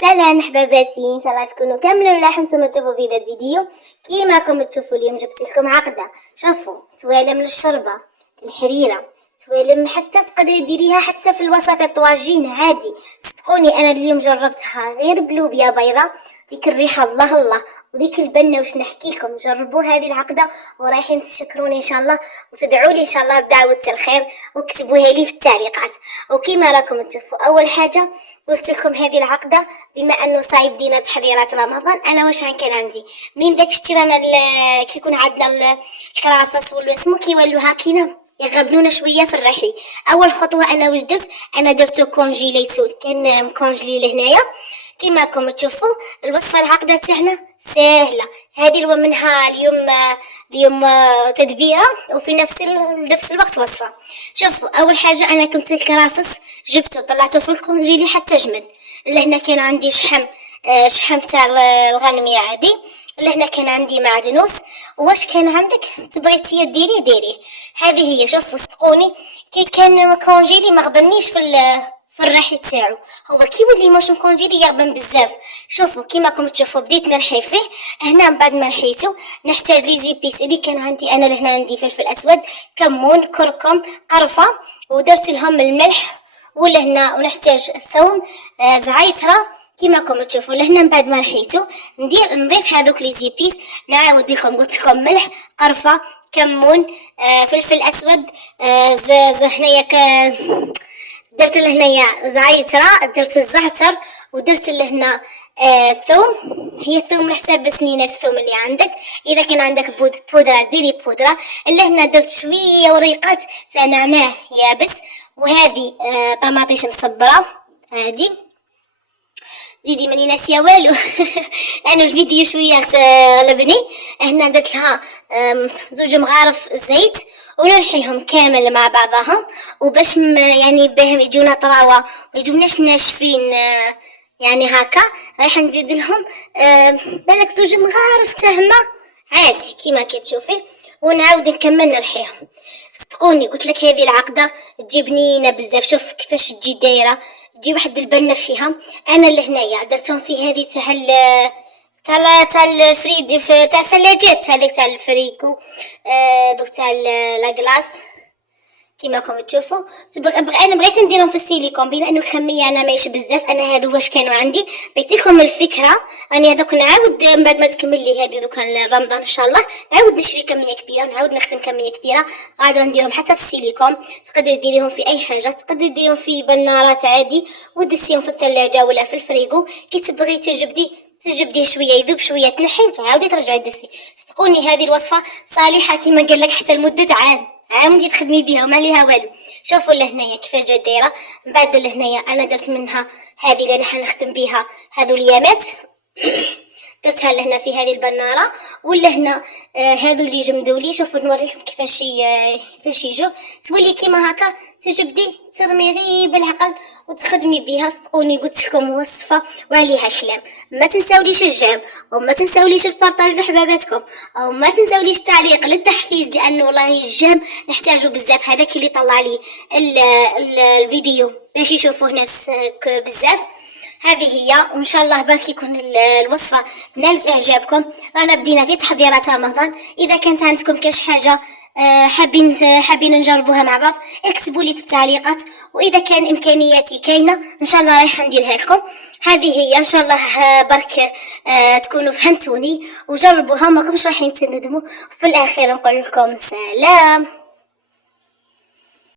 سلام حباباتي، ان شاء الله تكونوا كاملين ولا حنتم تشوفوا في هذا الفيديو. كيما راكم تشوفوا اليوم جبت لكم عقده. شوفوا توالم للشربه، الحريره، توالم حتى تقدري ديريها حتى في الوسط الطواجين عادي. صدقوني انا اليوم جربتها غير بلوبيا بيضاء، ديك الريحه الله الله، وديك البنه واش نحكي لكم. جربوا هذه العقده ورايحين تشكروني ان شاء الله، وتدعوا لي ان شاء الله بدعوه الخير، وكتبوها لي في التعليقات. وكيما راكم تشوفوا اول حاجه قلت لكم هذه العقده بما انه صايب دينا تحضيرات رمضان، انا واش كان عندي من داك اشترانا كيكون عندنا الكرافس ولا اسمو كيولوها كينا يغبنونا شويه في الرحي. اول خطوه انا واش درت، انا درتو كونجيليتو، كان مكونجلي لهنايا. كيما راكم تشوفوا الوصفه العقده تاعنا سهله، هذه منها اليوم تدبيره وفي نفس الوقت وصفه. شوفوا اول حاجه انا كنت الكرافس جبته طلعته في الكونجيلي حتى جمد. لهنا كان عندي شحم تاع الغنمي عادي، لهنا كان عندي معدنوس. واش كان عندك تبغيتي ديري هذه هي. شوفوا صدقوني كي كان كونجيلي ما غبنيش في الرحي تاعو، هو كي يولي ماش مكونجيلي يغبن بزاف. شوفوا كيما راكم تشوفوا بديت نرحي فيه. هنا من بعد ما رحيته نحتاج لي زيبيس اللي كان عندي انا. لهنا عندي فلفل اسود، كمون، كركم، قرفه، ودرت لهم الملح. ولهنا ونحتاج الثوم، زعيتره. كيما راكم تشوفوا لهنا من بعد ما رحيته نضيف هذوك لي زيبيس. نعاود لكم قلت لكم ملح، قرفه، كمون، فلفل اسود، هنايا درت لهنايا زعيتره، درت الزعتر، ودرت لهنا ثوم. هي الثوم لحساب سنين الثوم اللي عندك. اذا كان عندك بودره ديري بودره. لهنا درت شويه وريقات تاع نعناع يابس، وهذه طماطيش مصبره هادي ديدي ماني ناسيه والو. انا الفيديو شويه غلبني. هنا درت لها 2 مغارف زيت ونرحيهم كامل مع بعضهم، وباش يعني باهم يجونا طراوه ويجوناش ناشفين يعني هكا. رايحه نزيد لهم بالك 2 مغارف تاع عادي كيما كتشوفي، ونعاود نكمل نرحيهم. صدقوني قلت لك هذه العقده تجي بنينه بزاف. شوف كيفاش تجي دايره، تجي واحد البنه فيها. انا لهنايا درتهم في هذه تاع الفريد تاع الثلاجات، هذيك تاع الفريكو، دوك تاع لاكلاص كيما راكم تشوفوا. انا بغيت نديرهم في السيليكون بما انه الكميه انا ماهيش بزاف. انا هادو واش كانوا عندي بغيت لكم الفكره. راني هذوك نعاود من بعد ما تكمل لي هذه دوك رمضان ان شاء الله نعاود نشري كميه كبيره ونعاود نخدم كميه كبيره. قادره نديرهم حتى في السيليكون، تقدر ديريهم في اي حاجه، تقدر ديريهم في بنارات عادي ودسيهم في الثلاجه ولا في الفريغو. كي تبغي تجبديه شويه يذوب شويه تنحي وتعاودي ترجعي تدسي. صدقوني هذه الوصفه صالحه كيما قال لك حتى لمده عام انتي تخدمي بها وما ليها والو. شوفوا لهنايا كيفاش جات دايره. من بعد لهنايا انا درت منها هذه اللي راح نخدم بها هذو اليامات. درتها لهنا في هذه البناره، ولهنا هذو اللي جمدوا لي. شوفوا نوريكم كيفاش يجوا. تولي كيما هكا تجبدي ترمي غير بالعقل وتخدمي بها. صدقوني قلت لكم وصفه وعليها الكلام. ما تنساوليش الجيم، وما تنساوليش البارطاج لحباباتكم، او ما تنساوليش التعليق للتحفيز، لانه والله الجيم نحتاجه بزاف. هذاك اللي طلع لي الفيديو باش يشوفوه ناس بزاف. هذه هي، وان شاء الله برك يكون الوصفه نالت اعجابكم. رانا بدينا في تحضيرات رمضان. اذا كانت عندكم كاش حاجه حابين نجربوها مع بعض اكتبوا لي في التعليقات، واذا كان امكانياتي كاينه ان شاء الله رايحه نديرها لكم. هذه هي ان شاء الله برك تكونوا فهمتوني وجربوها، ماكمش رايحين تندموا. في الاخير نقول لكم سلام.